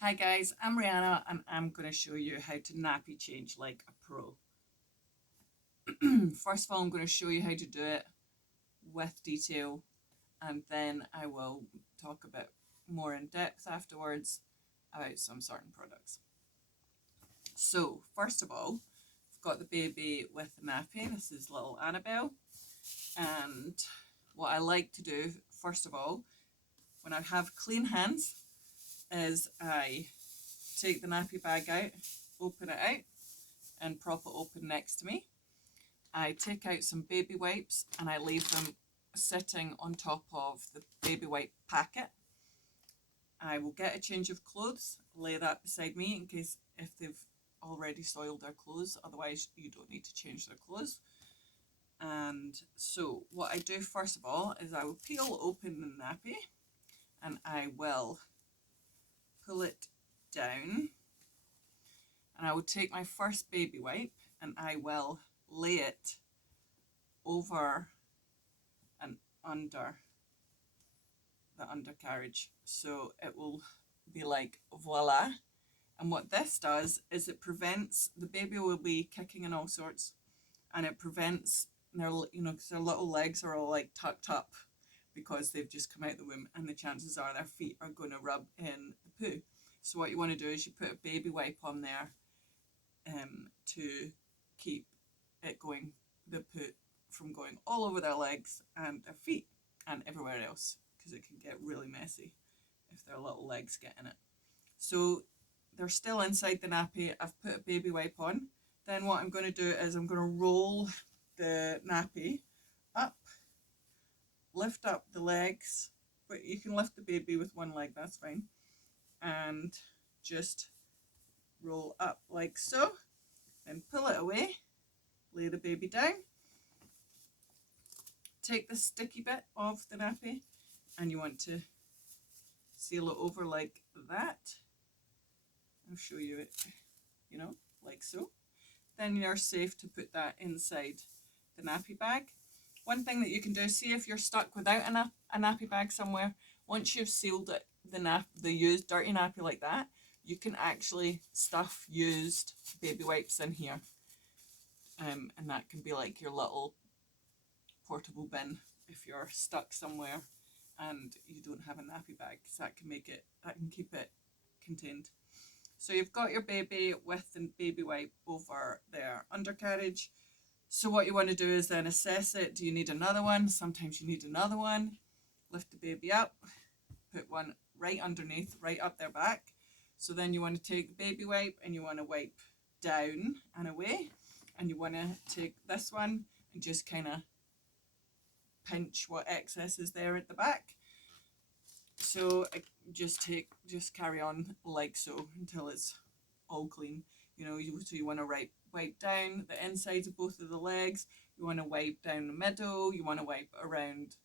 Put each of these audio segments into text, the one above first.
Hi guys, I'm Rihanna and I'm going to show you how to nappy change like a pro. First of all, I'm going to show you how to do it with detail, and then I will talk a bit more in depth afterwards about some certain products. So first of all, I've got the baby with the nappy. This is little Annabelle, and what I like to do first of all when I have clean hands is I take the nappy bag out, open it out and prop it open next to me. I take out some baby wipes and I leave them sitting on top of the baby wipe packet. I will get a change of clothes, lay that beside me in case if they've already soiled their clothes, otherwise you don't need to change their clothes. And so what I do first of all is I will peel open the nappy and I will pull it down, and I will take my first baby wipe and I will lay it over and under the undercarriage, so it will be like voila. And what this does is it prevents the baby will be kicking and all sorts, and it prevents their because their little legs are all like tucked up because they've just come out the womb, and the chances are their feet are going to rub in the poo. So what you want to do is you put a baby wipe on there to keep it going, the poo from going all over their legs and their feet and everywhere else, because it can get really messy if their little legs get in it. So they're still inside the nappy. I've put a baby wipe on. Then what I'm going to do is I'm going to roll the nappy up, lift up the legs, but you can lift the baby with one leg, that's fine, and just roll up like so, then pull it away, lay the baby down, take the sticky bit of the nappy and you want to seal it over like that. I'll show you it, like so. Then you're safe to put that inside the nappy bag. One thing that you can do, see if you're stuck without a nappy bag somewhere, once you've sealed it, the used dirty nappy like that, you can actually stuff used baby wipes in here. And that can be like your little portable bin if you're stuck somewhere and you don't have a nappy bag, because that can keep it contained. So you've got your baby with the baby wipe over their undercarriage. So what you want to do is then assess it. Do you need another one? Sometimes you need another one. Lift the baby up, put one right underneath, right up their back. So then you want to take the baby wipe and you want to wipe down and away. And you want to take this one and just kind of pinch what excess is there at the back. So just carry on like so until it's all clean. So you want to wipe down the insides of both of the legs. You want to wipe down the middle. You want to wipe around,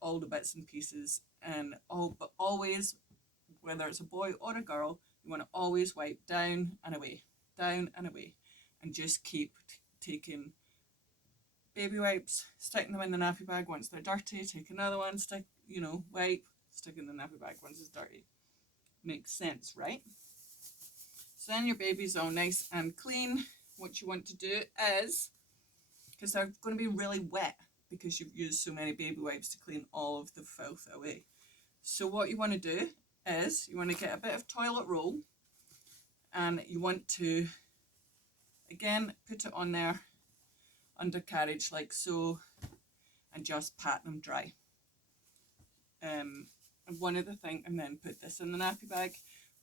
all the bits and pieces, but always, whether it's a boy or a girl, you want to always wipe down and away, and just keep taking baby wipes, sticking them in the nappy bag once they're dirty, take another one, wipe, stick in the nappy bag once it's dirty. Makes sense, right? So then your baby's all nice and clean. What you want to do is, because they're going to be really wet because you've used so many baby wipes to clean all of the filth away. So what you want to do is you want to get a bit of toilet roll and you want to, again, put it on their undercarriage like so and just pat them dry. And then put this in the nappy bag.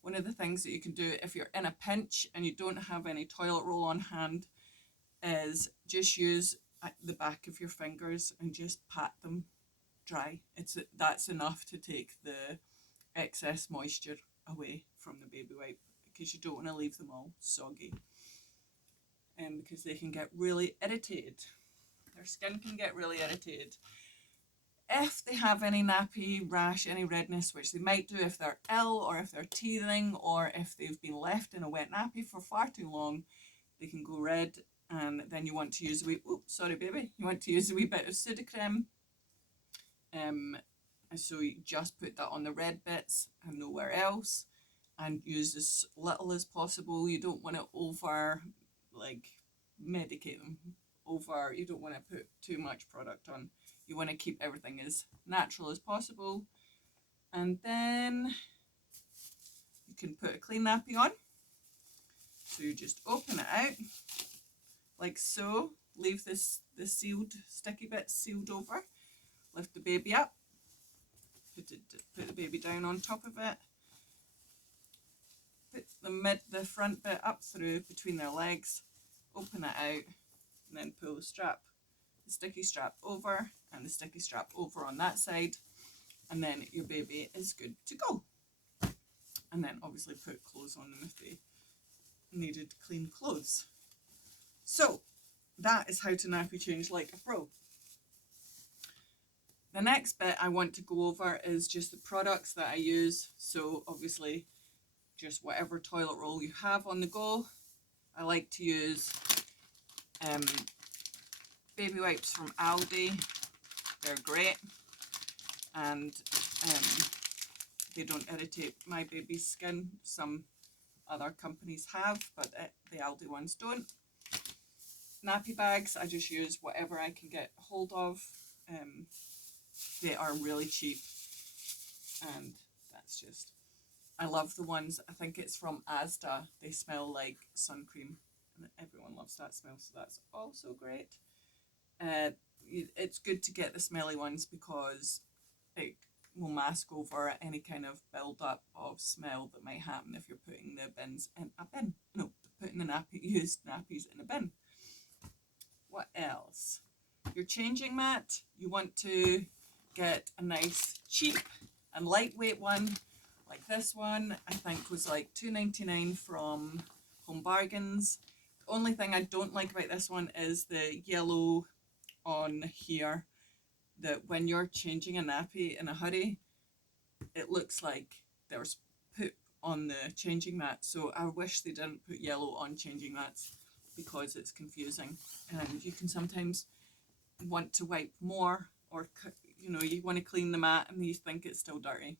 One of the things that you can do if you're in a pinch and you don't have any toilet roll on hand is just use the back of your fingers and just pat them dry. That's enough to take the excess moisture away from the baby wipe, because you don't want to leave them all soggy, and because they can get really irritated. Their skin can get really irritated. If they have any nappy rash, any redness, which they might do if they're ill or if they're teething or if they've been left in a wet nappy for far too long, they can go red, and then you want to use you want to use a wee bit of Sudocrem. So you just put that on the red bits and nowhere else, and use as little as possible. You don't want to over medicate them over. You don't want to put too much product on. You want to keep everything as natural as possible. And then you can put a clean nappy on. So you just open it out like so. Leave the sealed sticky bit sealed over. Lift the baby up. Put the baby down on top of it. Put the front bit up through between their legs. Open it out, and then pull the sticky strap over, and the sticky strap over on that side, and then your baby is good to go. And then obviously put clothes on them if they needed clean clothes. So that is how to nappy change like a pro. The next bit I want to go over is just the products that I use. So obviously just whatever toilet roll you have on the go. I like to use baby wipes from Aldi. They're great, and they don't irritate my baby's skin. Some other companies have, but the Aldi ones don't. Nappy bags, I just use whatever I can get hold of. They are really cheap, and that's just, I love the ones, I think it's from Asda. They smell like sun cream, and everyone loves that smell, so that's also great. It's good to get the smelly ones because it will mask over any kind of build-up of smell that might happen if you're putting the bins in a bin. No, putting the used nappies in a bin. What else? Your changing mat, you want to get a nice cheap and lightweight one. Like this one, I think was like $2.99 from Home Bargains. The only thing I don't like about this one is the yellow on here, that when you're changing a nappy in a hurry, it looks like there's poop on the changing mat. So I wish they didn't put yellow on changing mats because it's confusing, and you can sometimes want to wipe more, or you want to clean the mat and you think it's still dirty.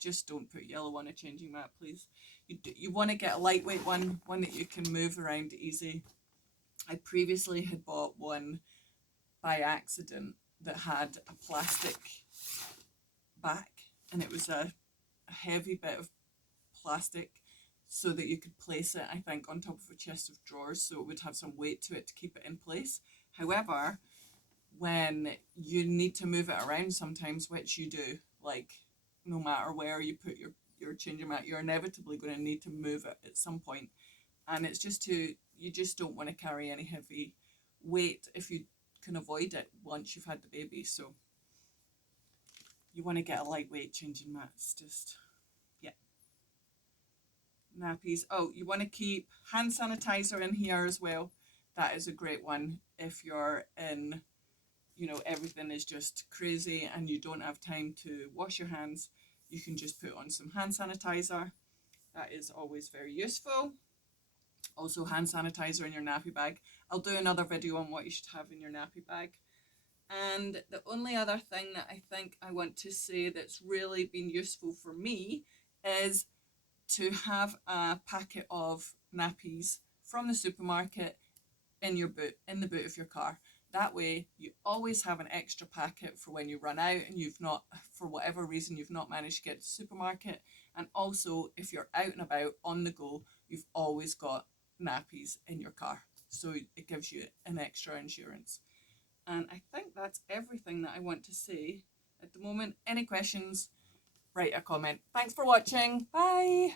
Just don't put yellow on a changing mat, please. You want to get a lightweight one that you can move around easy. I previously had bought one by accident that had a plastic back, and it was a heavy bit of plastic so that you could place it, I think, on top of a chest of drawers, so it would have some weight to it to keep it in place. However, when you need to move it around sometimes, which you do, like no matter where you put your changing mat, you're inevitably going to need to move it at some point. And it's just you just don't want to carry any heavy weight if you can avoid it once you've had the baby. So you want to get a lightweight changing mat. It's just, yeah. Nappies. Oh, you want to keep hand sanitizer in here as well. That is a great one if you're in, everything is just crazy and you don't have time to wash your hands. You can just put on some hand sanitizer. That is always very useful. Also, hand sanitizer in your nappy bag. I'll do another video on what you should have in your nappy bag. And the only other thing that I think I want to say that's really been useful for me is to have a packet of nappies from the supermarket in the boot of your car. That way you always have an extra packet for when you run out and you've not, for whatever reason, you've not managed to get to the supermarket. And also if you're out and about on the go, you've always got nappies in your car. So it gives you an extra insurance. And I think that's everything that I want to say at the moment. Any questions? Write a comment. Thanks for watching. Bye.